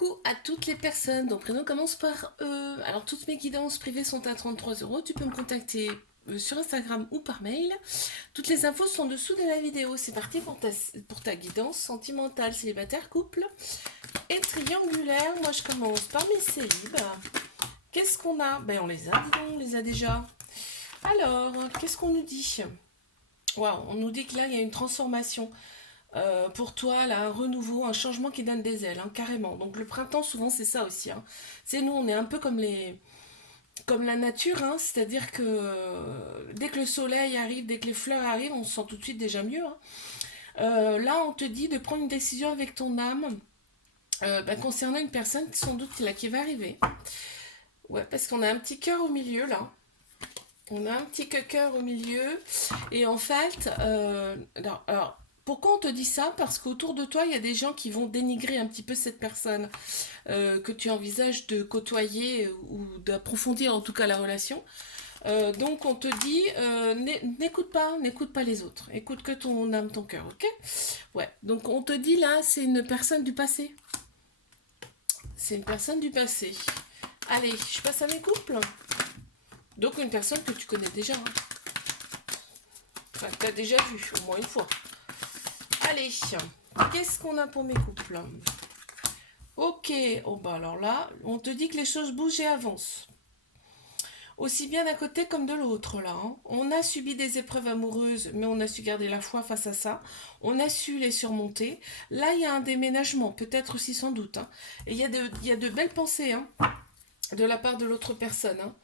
Coucou à toutes les personnes dont le prénom commence par E. Alors toutes mes guidances privées sont à 33 euros. Tu peux me contacter sur Instagram ou par mail. Toutes les infos sont dessous de la vidéo. C'est parti pour ta guidance sentimentale, célibataire, couple et triangulaire. Moi je commence par mes célibes. Qu'est-ce qu'on a? Ben on les a, dis donc, on les a déjà. Alors, qu'est-ce qu'on nous dit? Waouh, on nous dit que là il y a une transformation. Pour toi, là, un renouveau, un changement qui donne des ailes, hein, carrément. Donc le printemps, souvent, c'est ça aussi. Hein. C'est nous, on est un peu comme la nature, hein, c'est-à-dire que dès que le soleil arrive, dès que les fleurs arrivent, on se sent tout de suite déjà mieux. Hein. Là, on te dit de prendre une décision avec ton âme concernant une personne sans doute là, qui va arriver. Ouais, parce qu'on a un petit cœur au milieu, là. On a un petit cœur au milieu. Et en fait, alors, pourquoi on te dit ça? Parce qu'autour de toi, il y a des gens qui vont dénigrer un petit peu cette personne que tu envisages de côtoyer ou d'approfondir en tout cas la relation. Donc on te dit, n'écoute pas les autres. Écoute que ton âme, ton cœur, ok? Ouais. Donc on te dit là, c'est une personne du passé. C'est une personne du passé. Allez, je passe à mes couples. Donc une personne que tu connais déjà. Hein. Enfin, que tu as déjà vu, au moins une fois. Allez, qu'est-ce qu'on a pour mes couples? Ok, oh bah alors là, on te dit que les choses bougent et avancent. Aussi bien d'un côté comme de l'autre là. Hein. On a subi des épreuves amoureuses, mais on a su garder la foi face à ça. On a su les surmonter. Là, il y a un déménagement, peut-être aussi sans doute. Hein. Et il y a de belles pensées hein, de la part de l'autre personne. Hein.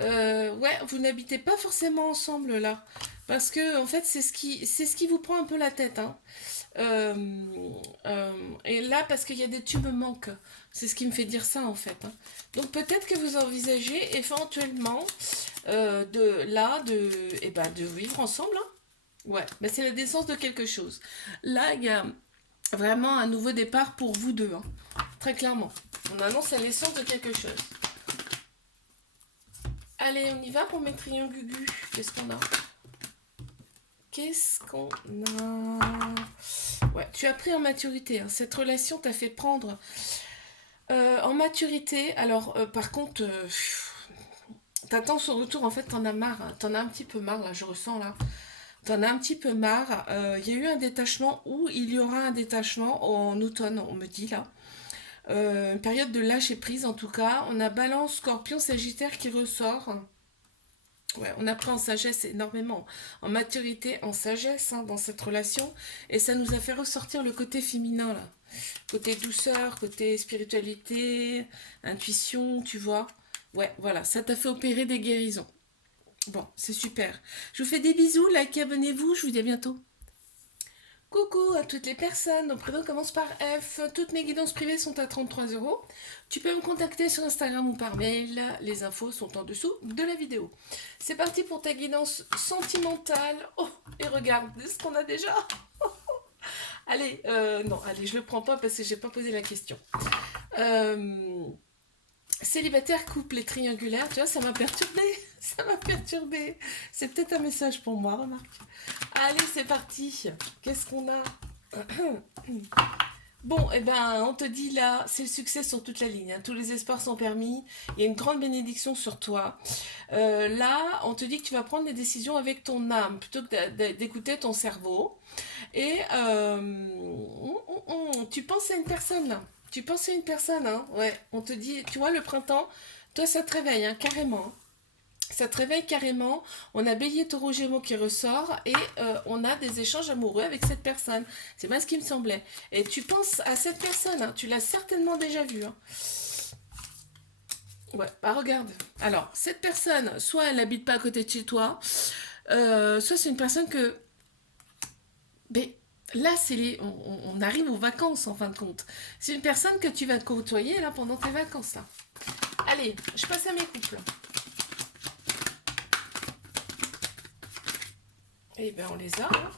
Ouais, vous n'habitez pas forcément ensemble là. Parce que en fait, c'est ce qui vous prend un peu la tête. Hein. Et là, parce qu'il y a des tu me manques. C'est ce qui me fait dire ça en fait. Hein. Donc peut-être que vous envisagez éventuellement de vivre ensemble. Hein. Ouais, mais c'est la naissance de quelque chose. Là, il y a vraiment un nouveau départ pour vous deux. Hein. Très clairement. On annonce la naissance de quelque chose. Allez, on y va pour mes triangugus. Qu'est-ce qu'on a? Qu'est-ce qu'on a? Ouais, tu as pris en maturité. Hein. Cette relation t'a fait prendre en maturité. Alors, par contre, t'attends son retour. En fait, t'en as marre. Hein. T'en as un petit peu marre, là, je ressens, là. T'en as un petit peu marre. Il y a eu un détachement ou il y aura un détachement en automne, on me dit, là. Une période de lâcher prise, en tout cas. On a Balance, Scorpion, Sagittaire qui ressort. Ouais, on apprend en sagesse énormément, en maturité, en sagesse hein, dans cette relation. Et ça nous a fait ressortir le côté féminin, là. Côté douceur, côté spiritualité, intuition, tu vois. Ouais, voilà, ça t'a fait opérer des guérisons. Bon, c'est super. Je vous fais des bisous, likez, abonnez-vous, je vous dis à bientôt. Coucou à toutes les personnes, mon prénom commence par F. Toutes mes guidances privées sont à 33 euros. Tu peux me contacter sur Instagram ou par mail. Les infos sont en dessous de la vidéo. C'est parti pour ta guidance sentimentale. Oh, et regarde ce qu'on a déjà. Allez, non, allez, je le prends pas parce que j'ai pas posé la question. Célibataire, couple et triangulaire, tu vois, ça m'a perturbé. Ça m'a perturbé. C'est peut-être un message pour moi, remarque. Allez, c'est parti. Qu'est-ce qu'on a? Bon, eh ben, on te dit là, c'est le succès sur toute la ligne. Hein. Tous les espoirs sont permis. Il y a une grande bénédiction sur toi. Là, on te dit que tu vas prendre des décisions avec ton âme plutôt que d'écouter ton cerveau. Et tu penses à une personne là. Tu penses à une personne, hein. Ouais, on te dit, tu vois, le printemps, toi, ça te réveille, hein, carrément. Ça te réveille carrément. On a Bélier, Taureau, Gémeaux qui ressort et on a des échanges amoureux avec cette personne. C'est bien ce qui me semblait. Et tu penses à cette personne, hein, tu l'as certainement déjà vue. Hein. Ouais, bah regarde. Alors, cette personne, soit elle n'habite pas à côté de chez toi, soit c'est une personne que... Mais là, on arrive aux vacances en fin de compte. C'est une personne que tu vas côtoyer là pendant tes vacances. Là. Allez, je passe à mes couples. Eh bien, on les a. Hein.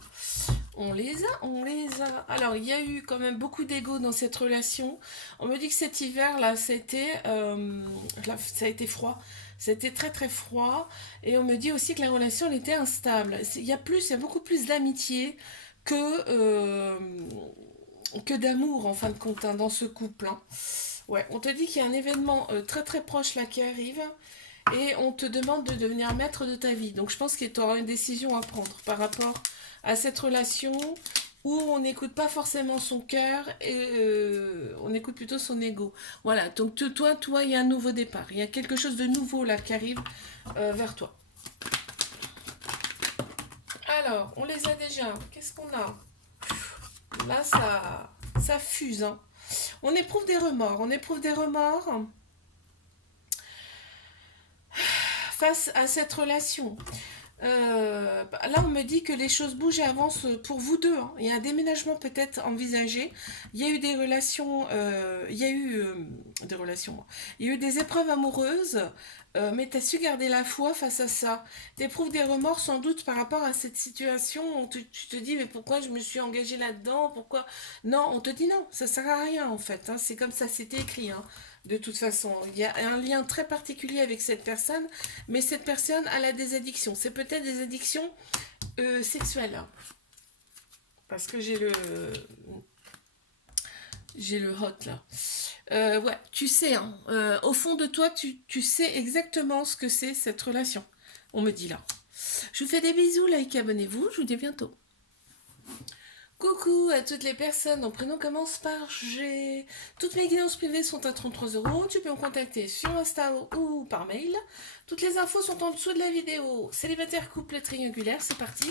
On les a, on les a. Alors, il y a eu quand même beaucoup d'ego dans cette relation. On me dit que cet hiver, là, ça a été froid. C'était très très froid. Et on me dit aussi que la relation, elle était instable. Il y a beaucoup plus d'amitié que, que d'amour, en fin de compte, hein, dans ce couple. Hein. Ouais, on te dit qu'il y a un événement très très proche là qui arrive et on te demande de devenir maître de ta vie. Donc je pense que tu auras une décision à prendre par rapport à cette relation où on n'écoute pas forcément son cœur et on écoute plutôt son ego. Voilà, donc toi, il y a un nouveau départ. Il y a quelque chose de nouveau là qui arrive vers toi. Alors, on les a déjà. Qu'est-ce qu'on a? Là, ça fuse, hein. On éprouve des remords. On éprouve des remords face à cette relation. Là, on me dit que les choses bougent et avancent pour vous deux, hein. Il y a un déménagement peut-être envisagé. Il y a eu des relations, des relations. Il y a eu des épreuves amoureuses, mais tu as su garder la foi face à ça. Tu éprouves des remords sans doute par rapport à cette situation. Tu te dis, mais pourquoi je me suis engagée là-dedans? Pourquoi? Non, on te dit non, ça sert à rien en fait, hein. C'est comme ça, c'était écrit, hein. De toute façon, il y a un lien très particulier avec cette personne, mais cette personne, elle a des addictions. C'est peut-être des addictions sexuelles, hein. Parce que j'ai le hot là. Ouais, tu sais, hein, au fond de toi, tu sais exactement ce que c'est cette relation. On me dit là. Je vous fais des bisous, like, abonnez-vous. Je vous dis à bientôt. Coucou à toutes les personnes, mon prénom commence par G. Toutes mes guidances privées sont à 33 €. Tu peux me contacter sur Insta ou par mail. Toutes les infos sont en dessous de la vidéo. Célibataire, couple triangulaire, c'est parti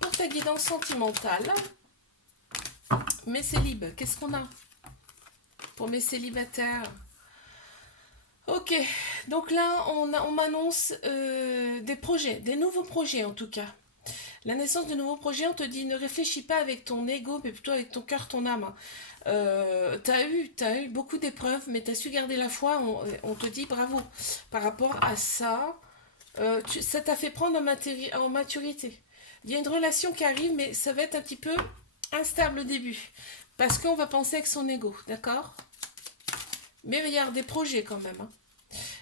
pour ta guidance sentimentale. Mes célibes, qu'est-ce qu'on a pour mes célibataires? Ok, donc là on m'annonce des projets, des nouveaux projets en tout cas. La naissance de nouveaux projets, on te dit ne réfléchis pas avec ton ego, mais plutôt avec ton cœur, ton âme. T'as eu beaucoup d'épreuves, mais t'as su garder la foi. On te dit bravo. Par rapport à ça, ça t'a fait prendre en maturité. Il y a une relation qui arrive, mais ça va être un petit peu instable au début. Parce qu'on va penser avec son ego, d'accord? Mais il va y avoir des projets quand même, hein.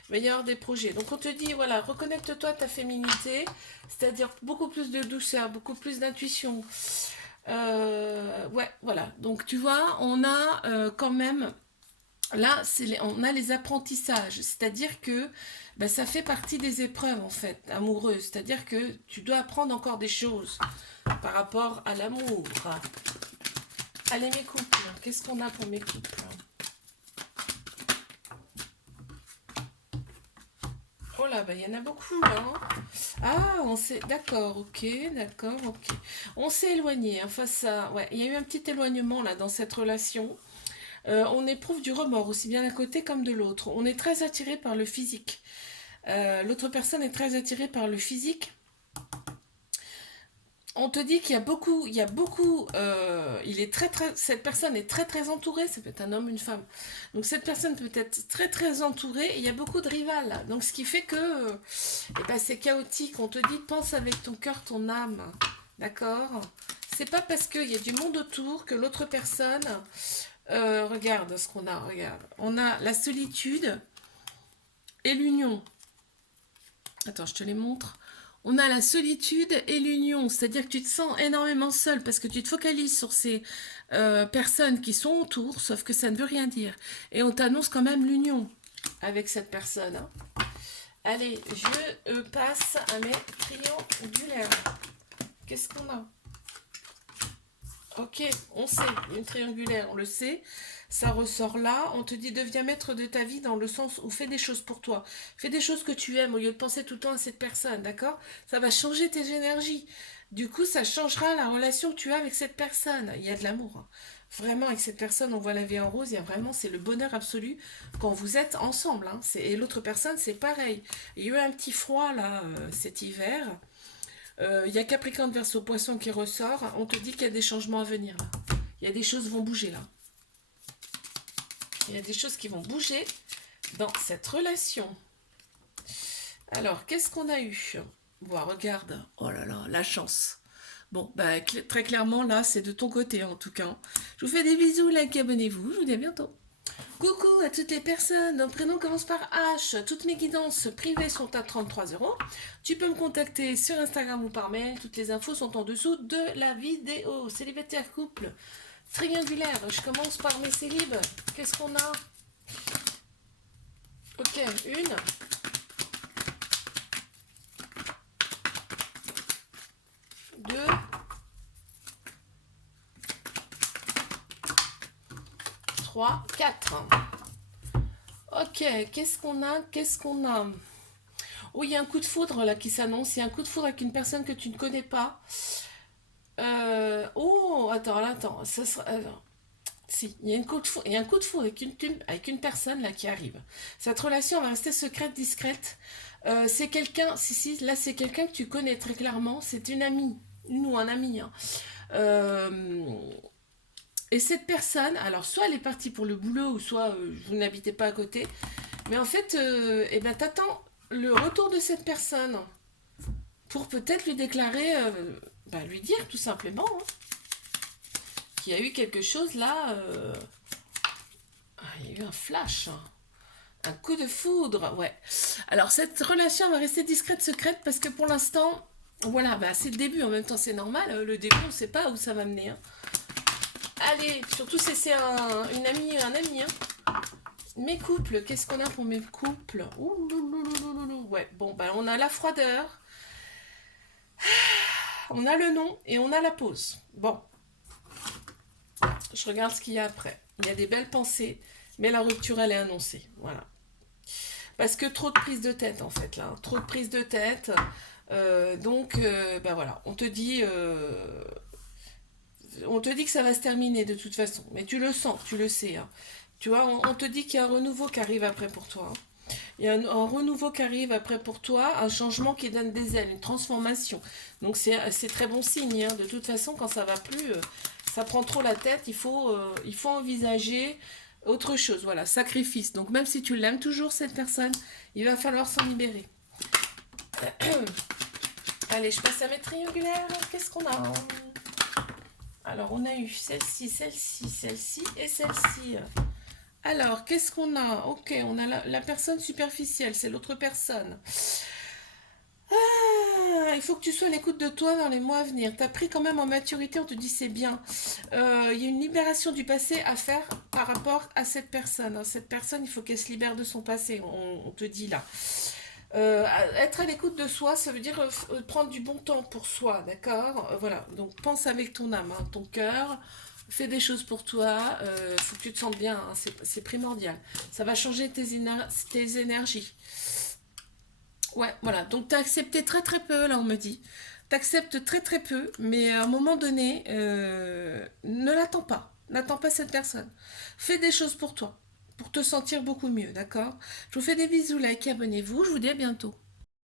Il va y avoir des projets. Donc on te dit, voilà, reconnecte-toi à ta féminité, c'est-à-dire beaucoup plus de douceur, beaucoup plus d'intuition. Ouais, voilà. Donc tu vois, on a quand même, là, on a les apprentissages, c'est-à-dire que ben, ça fait partie des épreuves en fait, amoureuses. C'est-à-dire que tu dois apprendre encore des choses par rapport à l'amour. Allez mes couples, qu'est-ce qu'on a pour mes couples? Oh là, bah, il y en a beaucoup là, hein. Ah, on s'est. D'accord, ok, d'accord, ok. On s'est éloigné, hein, face à. Ouais, il y a eu un petit éloignement là dans cette relation. On éprouve du remords, aussi bien d'un côté comme de l'autre. On est très attiré par le physique. L'autre personne est très attirée par le physique. On te dit qu'il y a beaucoup, il est cette personne est très très entourée, ça peut être un homme, une femme. Donc cette personne peut être très très entourée et il y a beaucoup de rivales. Donc ce qui fait que, eh ben, c'est chaotique. On te dit pense avec ton cœur, ton âme, d'accord? C'est pas parce qu'il y a du monde autour que l'autre personne, regarde ce qu'on a, regarde. On a la solitude et l'union. Attends, je te les montre. On a la solitude et l'union, c'est-à-dire que tu te sens énormément seul parce que tu te focalises sur ces personnes qui sont autour, sauf que ça ne veut rien dire. Et on t'annonce quand même l'union avec cette personne, hein. Allez, je passe à mes triangulaires. Qu'est-ce qu'on a? Ok, on sait, une triangulaire, on le sait. Ça ressort là, on te dit deviens maître de ta vie dans le sens où fais des choses pour toi. Fais des choses que tu aimes au lieu de penser tout le temps à cette personne, d'accord? Ça va changer tes énergies. Du coup, ça changera la relation que tu as avec cette personne. Il y a de l'amour, hein. Vraiment, avec cette personne, on voit la vie en rose. Il y a vraiment, c'est le bonheur absolu quand vous êtes ensemble, hein. Et l'autre personne, c'est pareil. Il y a eu un petit froid là cet hiver. Il y a Capricorne Verseau Poisson qui ressort. On te dit qu'il y a des changements à venir là. Il y a des choses qui vont bouger là. Il y a des choses qui vont bouger dans cette relation. Alors, qu'est-ce qu'on a eu? Bon, regarde. Oh là là, la chance. Bon, bah, très clairement, là, c'est de ton côté, en tout cas. Je vous fais des bisous, like, abonnez-vous. Je vous dis à bientôt. Coucou à toutes les personnes, mon prénom commence par H. Toutes mes guidances privées sont à 33 €. Tu peux me contacter sur Instagram ou par mail. Toutes les infos sont en dessous de la vidéo. Célibataire, couple, triangulaire. Je commence par mes célibes. Qu'est-ce qu'on a? Une. Deux. Trois. Quatre. Ok, qu'est-ce qu'on a? Qu'est-ce qu'on a? Oh, il y a un coup de foudre là qui s'annonce. Il y a un coup de foudre avec une personne que tu ne connais pas. Oh, attends. Ça sera, si, il y a il y a un coup de foudre avec une personne là qui arrive. Cette relation va rester secrète, discrète. C'est quelqu'un, si, là c'est quelqu'un que tu connais très clairement. C'est une amie, une ou un ami, hein. Euh, et cette personne, alors soit elle est partie pour le boulot, ou soit vous n'habitez pas à côté. Mais en fait, eh ben, t'attends le retour de cette personne pour peut-être lui déclarer, bah, lui dire tout simplement, hein, qu'il y a eu quelque chose là. Il y a eu un flash, hein. Un coup de foudre, ouais. Alors cette relation va rester discrète, secrète, parce que pour l'instant, voilà, bah, c'est le début, en même temps c'est normal, le début on ne sait pas où ça va mener, hein. Allez, surtout si c'est une amie, un ami, hein. Mes couples, qu'est-ce qu'on a pour mes couples? Ouh, ouais, bon, bah on a la froideur, on a le non et on a la pause. Bon, je regarde ce qu'il y a après. Il y a des belles pensées, mais la rupture elle est annoncée, voilà. Parce que trop de prise de tête en fait là, hein. Trop de prise de tête. Donc, bah voilà, on te dit que ça va se terminer de toute façon, mais tu le sens, tu le sais, hein. Tu vois, on te dit qu'il y a un renouveau qui arrive après pour toi, hein. Il y a un renouveau qui arrive après pour toi, un changement qui donne des ailes, une transformation. Donc c'est très bon signe, hein. De toute façon, quand ça va plus, ça prend trop la tête, il faut envisager autre chose. Voilà, sacrifice. Donc même si tu l'aimes toujours, cette personne, il va falloir s'en libérer. Allez, je passe à mes triangulaires. Qu'est-ce qu'on a? Alors, on a eu celle-ci, celle-ci, celle-ci et celle-ci. Alors, qu'est-ce qu'on a? Ok, on a la personne superficielle, c'est l'autre personne. Ah, il faut que tu sois à l'écoute de toi dans les mois à venir. Tu as pris quand même en maturité, on te dit c'est bien. Il y a une libération du passé à faire par rapport à cette personne, hein. Cette personne, il faut qu'elle se libère de son passé, on te dit là. Être à l'écoute de soi, ça veut dire prendre du bon temps pour soi, d'accord? Voilà, donc pense avec ton âme, hein, ton cœur, fais des choses pour toi, faut que tu te sentes bien, hein, c'est primordial. Ça va changer tes énergies. Ouais, voilà, donc tu as accepté très très peu, là on me dit. Tu acceptes très très peu, mais à un moment donné, ne l'attends pas. N'attends pas cette personne. Fais des choses pour toi, pour te sentir beaucoup mieux, d'accord? Je vous fais des bisous, like, abonnez-vous, je vous dis à bientôt.